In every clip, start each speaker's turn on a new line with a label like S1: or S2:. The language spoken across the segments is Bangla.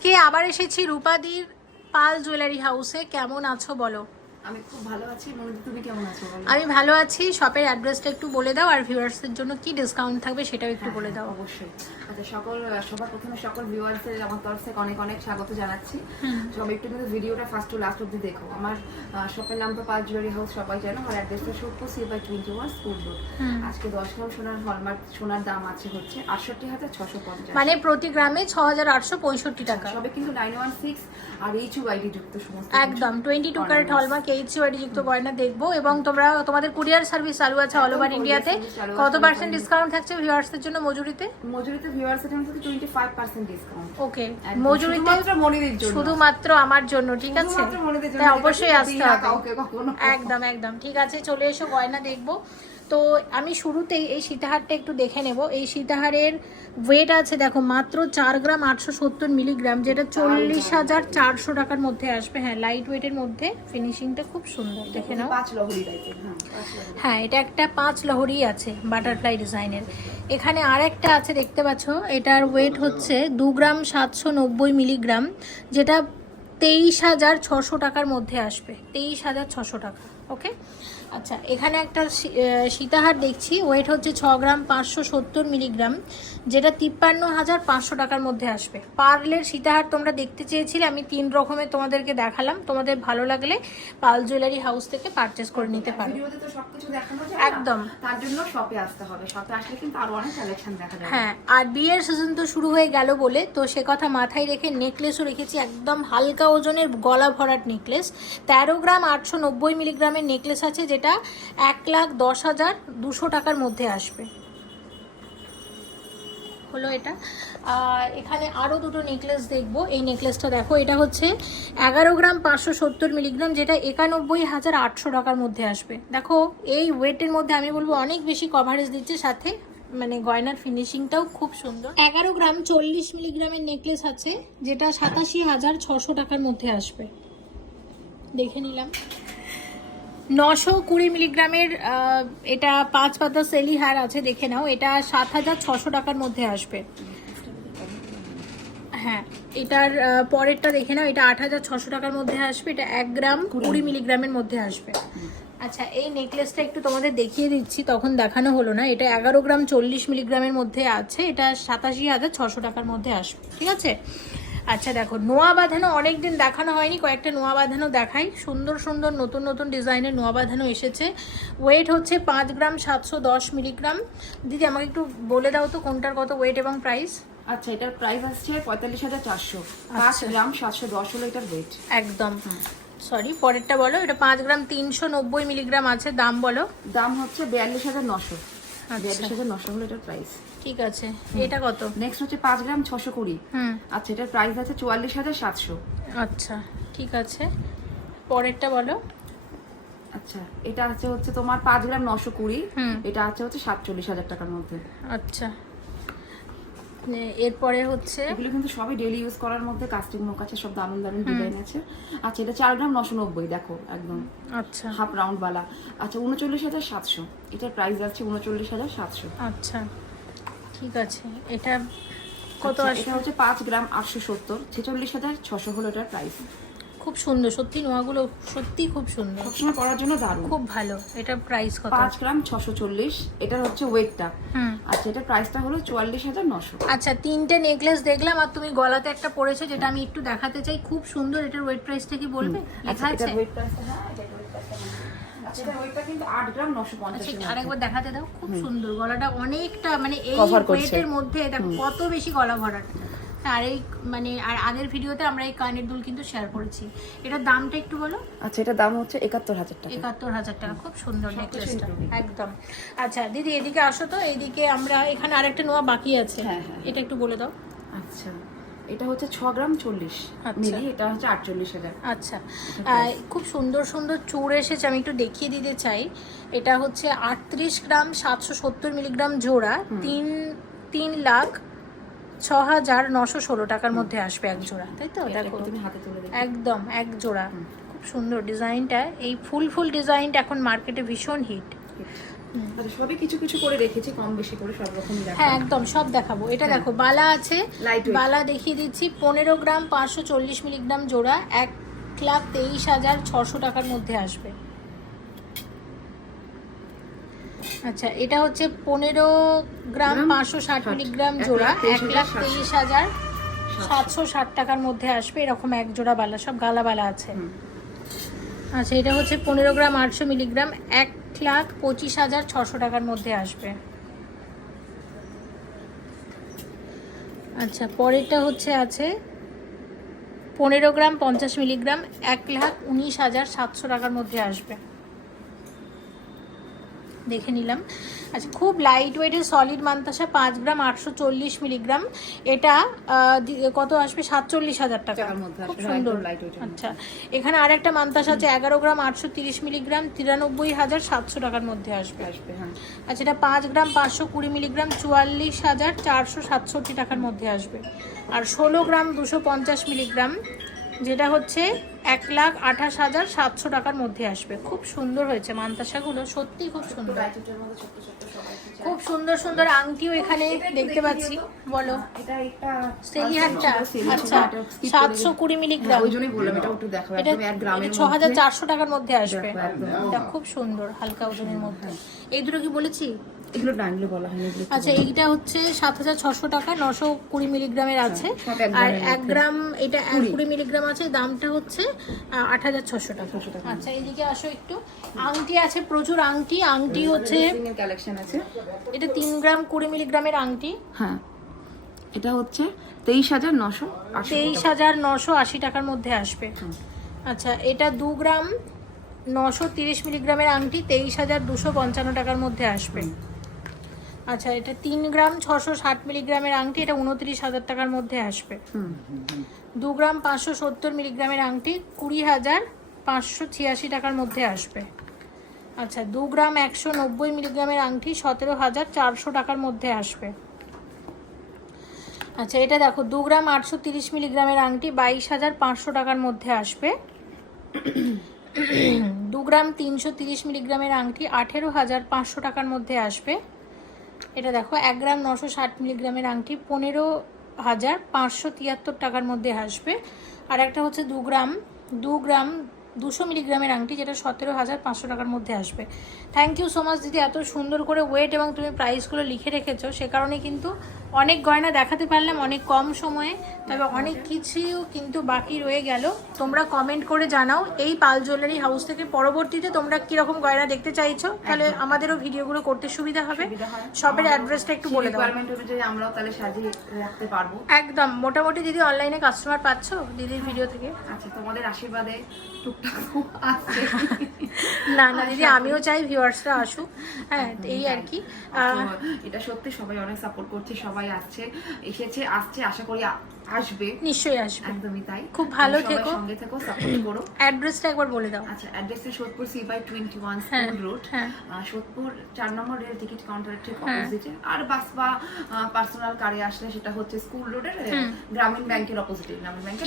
S1: আজকে আবার এসেছি রূপাদির পাল জুয়েলারি হাউসে। কেমন আছো বলো?
S2: আমি খুব ভালো আছি। মনে তুমি কেমন আছো?
S1: আমি ভালো আছি। শপের অ্যাড্রেসটা একটু বলে দাও আর ভিউয়ার্সদের জন্য কি ডিসকাউন্ট থাকবে সেটাও একটু বলে দাও।
S2: অবশ্যই। আচ্ছা সকল সবার প্রথমে সকল ভিউয়ার্সদের আমার তরফ থেকে অনেক অনেক স্বাগত জানাচ্ছি। সবাই একটু কিন্তু ভিডিওটা ফার্স্ট টু লাস্ট অব্দি দেখো। আমার শপের নাম তো পাঁচ জুয়েলারি হাউস সবাই জানো। আমার অ্যাড্রেসটা সত্য C by twenty one school road আজকে দশ গ্রাম সোনার হলমার্ক সোনার দাম আছে হচ্ছে আটষট্টি হাজার ছশো পঞ্চাশ।
S1: মানে প্রতি গ্রামে ছ হাজার আটশো পঁয়ষট্টি টাকা।
S2: সবে কিন্তু নাইন ওয়ান সিক্স আর এইচ ওয়াইডি যুক্ত সমস্ত
S1: একদম twenty two carat hallmark H যুক্ত গয়না দেখব এবং তোমরা তোমাদের কুরিয়ার সার্ভিস চালু আছে অল ওভার ইন্ডিয়াতে কত পার্সেন্ট ডিসকাউন্ট থাকছে ভিউয়ার্সদের জন্য মজুরিতে?
S2: মজুরিতে ভিউয়ার্সের জন্য থেকে twenty five percent discount
S1: okay মজুরিতে
S2: শুধুমাত্র
S1: আমার জন্য ঠিক আছে? অবশ্যই আসতে হবে। একদম একদম। ঠিক আছে চলে এসো গয়না দেখব। তো আমি শুরুতেই এই সীতাহারটা একটু দেখে নেব। এই সীতাহারের ওয়েট আছে দেখো মাত্র চার গ্রাম আটশো সত্তর মিলিগ্রাম যেটা চল্লিশ হাজার চারশো টাকার মধ্যে আসবে। হ্যাঁ লাইট ওয়েটের মধ্যে ফিনিশিংটা খুব সুন্দর দেখে নাও।
S2: পাঁচ লহরি টাইপের হ্যাঁ
S1: হ্যাঁ এটা একটা পাঁচ লহরি আছে বাটারফ্লাই ডিজাইনের এখানে আর একটা আছে দেখতে পাচ্ছ এটার ওয়েট হচ্ছে দু গ্রাম সাতশো নব্বই মিলিগ্রাম যেটা তেইশ হাজার ছশো টাকার মধ্যে আসবে। তেইশ হাজার ছশো টাকা ওকে আচ্ছা এখানে একটা সীতাহার দেখছি। ওয়েট হচ্ছে ছ গ্রাম পাঁচশো সত্তর মিলিগ্রাম যেটা তিপ্পান্ন হাজার পাঁচশো টাকার মধ্যে আসবে। পার্লের সীতাহার তোমরা দেখতে চেয়েছিলে আমি তিন রকমের তোমাদেরকে দেখালাম। তোমাদের ভালো লাগলে পাল জুয়েলারি হাউস থেকে পারচেস করে নিতে পারো। একদম।
S2: তার জন্য শপে আসতে হবে। শপে আসলে কিন্তু আরও অনেক কালেকশন দেখা যাবে
S1: হ্যাঁ আর বিয়ের সিজন তো শুরু হয়ে গেল বলে তো সে কথা মাথায় রেখে নেকলেসও রেখেছি একদম হালকা ওজনের গলা ভরাট নেকলেস। তেরো গ্রাম আটশো নব্বই মিলিগ্রামের নেকলেস আছে, যেটা এক লাখ দশ হাজার দুশো টাকার মধ্যে আসবে। হলো এটা। এখানে আরও দুটো নেকলেস দেখব। এই নেকলেসটা দেখো, এটা হচ্ছে এগারো গ্রাম পাঁচশো সত্তর মিলিগ্রাম, যেটা একানব্বই হাজার আটশো টাকার মধ্যে আসবে। দেখো, এই ওয়েটের মধ্যে আমি বলব অনেক বেশি কভারেজ দিচ্ছে, সাথে মানে গয়নার ফিনিশিংটাও খুব সুন্দর। এগারো গ্রাম চল্লিশ মিলিগ্রামের নেকলেস আছে, যেটা সাতাশি হাজার ছশো টাকার মধ্যে আসবে। দেখে নিলাম। নশো কুড়ি মিলিগ্রামের এটা পাঁচ পাতা সেলি হার আছে, দেখে নাও। এটা সাত হাজার ছশো টাকার মধ্যে আসবে। হ্যাঁ এটার পরেরটা দেখে নাও। এটা আট হাজার ছশো টাকার মধ্যে আসবে। এটা এক গ্রাম কুড়ি মিলিগ্রামের মধ্যে আসবে। আচ্ছা এই নেকলেসটা একটু তোমাদের দেখিয়ে দিচ্ছি তখন দেখানো হলো না। এটা এগারো গ্রাম চল্লিশ মিলিগ্রামের মধ্যে আছে এটা সাতাশি হাজার ছশো টাকার মধ্যে আসবে ঠিক আছে? আচ্ছা দেখো নোয়া বাঁধানো অনেকদিন দেখানো হয়নি কয়েকটা নোয়া বাঁধানো দেখাই। সুন্দর সুন্দর নতুন নতুন ডিজাইনের নোয়া বাঁধানো এসেছে। ওয়েট হচ্ছে পাঁচ গ্রাম সাতশো দশ মিলিগ্রাম। দিদি আমাকে একটু বলে দাও তো কোনটার কত ওয়েট এবং প্রাইস
S2: আচ্ছা এটার প্রাইস আসছে পঁয়তাল্লিশ হাজার চারশো। পাঁচ
S1: আচ্ছা।
S2: গ্রাম সাতশো দশ হলো এটার ওয়েট
S1: একদম। সরি পরেরটা বলো। এটা পাঁচ গ্রাম তিনশো নব্বই মিলিগ্রাম আছে দাম বলো।
S2: দাম হচ্ছে বিয়াল্লিশ হাজার নশো।
S1: আচ্ছা।
S2: বিয়াল্লিশ হাজার নশো হলো এটার প্রাইস
S1: ঠিক আছে। এটা কত?
S2: নেক্সট হচ্ছে পাঁচ গ্রাম ছশো কুড়ি।
S1: হুম।
S2: আচ্ছা এটার প্রাইস আছে চুয়াল্লিশ হাজার সাতশো।
S1: আচ্ছা ঠিক আছে। পরেরটা বলো।
S2: আচ্ছা এটা আছে হচ্ছে তোমার পাঁচ গ্রাম নশো কুড়ি। এটা আছে হচ্ছে সাতচল্লিশ হাজার টাকার মধ্যে।
S1: আচ্ছা। এরপরে হচ্ছে
S2: এগুলো কিন্তু সবই ডেলি ইউজ করার মধ্যে কাস্টিং মুখ আছে সব দারুণ দারুণ ডিজাইন আছে। আচ্ছা এটা চার গ্রাম নশো নব্বই দেখো একদম।
S1: আচ্ছা।
S2: হাফ রাউন্ড বালা। আচ্ছা উনচল্লিশ হাজার সাতশো। এটার প্রাইস আছে উনচল্লিশ হাজার সাতশো।
S1: আচ্ছা ঠিক আছে। এটা কত আছে
S2: এটা হচ্ছে পাঁচ গ্রাম আটশো সত্তর। ছেচল্লিশ হাজার ছশো হলো এটার প্রাইস
S1: খুব সুন্দর সত্যি নোয়াগুলো সত্যি খুব সুন্দর।
S2: সবসময় পরার জন্য দারুণ।
S1: খুব ভালো এটা প্রাইস কত?
S2: পাঁচ গ্রাম ছশো চল্লিশ এটার হচ্ছে ওয়েটটা আচ্ছা এটার প্রাইসটা হলো চুয়াল্লিশ হাজার নশো।
S1: আচ্ছা তিনটে নেকলেস দেখলাম আর তুমি গলাতে একটা পরেছো যেটা আমি একটু দেখাতে চাই। খুব সুন্দর এটার ওয়েট প্রাইসটা কি বলবে? লেখা
S2: আচ্ছা
S1: আছে?
S2: ওয়েট প্রাইসটা হ্যাঁ হ্যাঁ। আচ্ছা
S1: আচ্ছা আরেকবার দেখাতে দাও। খুব সুন্দর গলাটা অনেকটা মানে এই ওয়েটের মধ্যে কত বেশি গলা ভরাট। আর এই মানে আর আগের ভিডিওতে আমরা এই কানের দুল কিন্তু শেয়ার করেছি। এটার দামটা একটু বলো?
S2: আচ্ছা এটার দাম হচ্ছে একাত্তর হাজার টাকা।
S1: একাত্তর হাজার টাকা খুব সুন্দর নেকলেসটা একদম। আচ্ছা দিদি এদিকে আসো তো এইদিকে আমরা এখানে আরেকটা নোয়া বাকি আছে।
S2: হ্যাঁ, হ্যাঁ।
S1: এটা একটু বলে দাও।
S2: আচ্ছা এটা হচ্ছে ছ গ্রাম চল্লিশ
S1: আচ্ছা।
S2: মিলি এটা হচ্ছে আটচল্লিশ হাজার।
S1: আচ্ছা। খুব সুন্দর সুন্দর চূড় এসেছে আমি একটু দেখিয়ে দিতে চাই। এটা হচ্ছে আটত্রিশ গ্রাম সাতশো সত্তর মিলিগ্রাম জোড়া তিন তিন লাখ ছ হাজার নশো ষোলো টাকার মধ্যে আসবে এক জোড়া। তাই তো? দেখো। একদম এক জোড়া। খুব সুন্দর ডিজাইনটা। এই ফুল ফুল ডিজাইনটা এখন মার্কেটে ভীষণ হিট।
S2: আচ্ছা সবই কিছু কিছু করে রেখেছি কম বেশি করে সব রকমই রাখা
S1: হ্যাঁ একদম সব দেখাবো। এটা
S2: হ্যাঁ।
S1: দেখো বালা আছে। বালা দেখিয়ে দিচ্ছি পনেরো গ্রাম পাঁচশো চল্লিশ মিলিগ্রাম জোড়া এক লাখ তেইশ হাজার ছশো টাকার মধ্যে আসবে। আচ্ছা এটা হচ্ছে পনেরো গ্রাম পাঁচশো ষাট
S2: 60
S1: মিলিগ্রাম জোড়া এক লাখ তেইশ হাজার সাতশো। ষাট টাকার মধ্যে আসবে এরকম এক জোড়া বালা সব গালা বালা আছে। আচ্ছা এটা হচ্ছে পনেরো গ্রাম আটশো মিলিগ্রাম এক লাখ পঁচিশ হাজার ছশো টাকার মধ্যে আসবে। আচ্ছা পরেরটা হচ্ছে আছে পনেরো গ্রাম পঞ্চাশ মিলিগ্রাম এক লাখ উনিশ হাজার সাতশো টাকার মধ্যে আসবে। দেখে নিলাম। আচ্ছা খুব লাইট ওয়েটের সলিড মান্তাসা পাঁচ গ্রাম আটশো চল্লিশ মিলিগ্রাম এটা কত আসবে? সাতচল্লিশ হাজার টাকা।
S2: টাকার মধ্যে
S1: খুব সুন্দর। আচ্ছা এখানে আর একটা মান্তাসা আছে এগারো গ্রাম আটশো তিরিশ মিলিগ্রাম তিরানব্বই হাজার সাতশো টাকার মধ্যে আসবে।
S2: আসবে হ্যাঁ।
S1: আচ্ছা এটা পাঁচ গ্রাম পাঁচশো কুড়ি মিলিগ্রাম চুয়াল্লিশ হাজার চারশো সাতষট্টি টাকার মধ্যে আসবে। আর ষোলো গ্রাম দুশো পঞ্চাশ মিলিগ্রাম যেটা হচ্ছে এক লাখ আঠাশ হাজার সাতশো টাকার মধ্যে আসবে। খুব সুন্দর হয়েছে মান্তাসাগুলো, সত্যি খুব সুন্দর। খুব সুন্দর সুন্দর আংটিও এখানে দেখতে পাচ্ছি। বলো। আচ্ছা সাতশো কুড়ি মিলিগ্রাম। ছ হাজার চারশো টাকার মধ্যে আসবে। খুব সুন্দর, হালকা ওজনের মধ্যে। এই দুটো কি বলেছি?
S2: এগুলো ডাঙ্গলে বলা হয় এগুলো
S1: আচ্ছা এইটা হচ্ছে সাত হাজার ছশো টাকা নশো কুড়ি মিলিগ্রামের আছে। আর এক গ্রাম এটা
S2: কুড়ি।
S1: মিলিগ্রাম আছে দামটা হচ্ছে আট হাজার ছশো টাকা। আচ্ছা এইদিকে আসো একটু। আংটি আছে প্রচুর আংটি। আংটি হচ্ছে
S2: কালেকশন আছে।
S1: এটা তিন গ্রাম কুড়ি মিলিগ্রামের আংটি।
S2: হ্যাঁ এটা হচ্ছে তেইশ হাজার নশো
S1: তেইশ হাজার নশো আশি টাকার মধ্যে আসবে। আচ্ছা এটা দু গ্রাম নশো তিরিশ মিলিগ্রামের আংটি তেইশ হাজার দুশো পঞ্চান্ন টাকার মধ্যে আসবে। আচ্ছা এটা তিন গ্রাম ছশো ষাট মিলিগ্রামের আংটি এটা উনত্রিশ হাজার টাকার মধ্যে আসবে। দু গ্রাম পাঁচশো সত্তর মিলিগ্রামের আংটি কুড়ি হাজার পাঁচশো ছিয়াশি টাকার মধ্যে আসবে। আচ্ছা দু গ্রাম একশো নব্বই মিলিগ্রামের আংটি সতেরো হাজার চারশো টাকার মধ্যে আসবে। আচ্ছা এটা দেখো দু গ্রাম আটশো তিরিশ মিলিগ্রামের আংটি বাইশ হাজার পাঁচশো টাকার মধ্যে আসবে। দু গ্রাম তিনশো তিরিশ মিলিগ্রামের আংটি আঠেরো হাজার পাঁচশো টাকার মধ্যে আসবে। এটা দেখো, এক গ্রাম নশো ষাট মিলিগ্রামের আংটি পনেরো হাজার পাঁচশো তিয়াত্তর টাকার মধ্যে আসবে। আর একটা হচ্ছে দু গ্রাম দু গ্রাম দুশো মিলিগ্রামের আংটি যেটা সতেরো হাজার পাঁচশো টাকার মধ্যে আসবে। থ্যাংক ইউ সো মাচ দিদি, এত সুন্দর করে ওয়েট এবং তুমি প্রাইসগুলো লিখে রেখেছো, সে কারণে কিন্তু অনেক গয়না দেখাতে পারলাম অনেক কম সময়ে তবে অনেক কিছু কিন্তু বাকি রয়ে গেল। তোমরা কমেন্ট করে জানাও এই পাল জুয়েলারি হাউস থেকে পরবর্তীতে তোমরা কীরকম গয়না দেখতে চাইছো? তাহলে আমাদেরও ভিডিওগুলো করতে সুবিধা হবে। সবের অ্যাড্রেসটা একটু বলে দাও।
S2: আমরাও তাহলে সাজিয়ে রাখতে পারব।
S1: একদম। মোটামুটি দিদি অনলাইনে কাস্টমার পাচ্ছো দিদির ভিডিও থেকে?
S2: আচ্ছা তোমাদের আশীর্বাদে টুকটাক আসছে
S1: না না দিদি আমিও চাই ভিউয়ার্সরা আসুক। হ্যাঁ এই আর কি।
S2: এটা সত্যি সবাই অনেক সাপোর্ট করছে সবাই আসছে এসেছে আসছে আশা করি আসবে।
S1: নিশ্চয়ই আসবে।
S2: একদমই তাই।
S1: খুব ভালো থেকো।
S2: সঙ্গে থেকো সাপোর্ট করো।
S1: অ্যাড্রেসটা একবার বলে দাও।
S2: আচ্ছা অ্যাড্রেসটা Sodpur C by twenty one
S1: হ্যাঁ,
S2: স্কুল রোড
S1: হ্যাঁ।
S2: সোদপুর চার নম্বর রেল টিকিট কাউন্টারের ঠিক
S1: হ্যাঁ।
S2: অপোজিটে আর বাস বা পার্সোনাল কারে আসলে সেটা হচ্ছে স্কুল রোডের গ্রামীণ ব্যাংকের অপোজিটে গ্রামীণ ব্যাংকের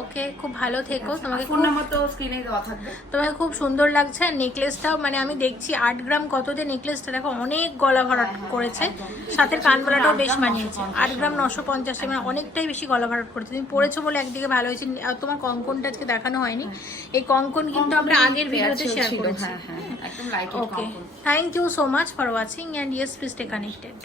S1: ওকে খুব ভালো থেকো। তোমাকে
S2: ফোন
S1: খুব
S2: নাম্বার তো স্ক্রিনে দেওয়া থাকবে।
S1: তোমাকে খুব সুন্দর লাগছে। নেকলেসটাও মানে আমি দেখছি আট গ্রাম কত দিয়ে নেকলেসটা দেখো অনেক গলা ভরাট করেছে। সাথে কানবালাটাও বেশ মানিয়েছে আট গ্রাম নশো পঞ্চাশ মানে অনেকটাই বেশি গলা ভরাট করেছে। তুমি পড়েছো বলে একদিকে ভালো হয়েছে। আর তোমার কঙ্কনটা আজকে দেখানো হয়নি। এই কঙ্কন কিন্তু আমরা আগের ভিডিওতে শেয়ার করেছি। Okay thank you so much for watching and yes please stay connected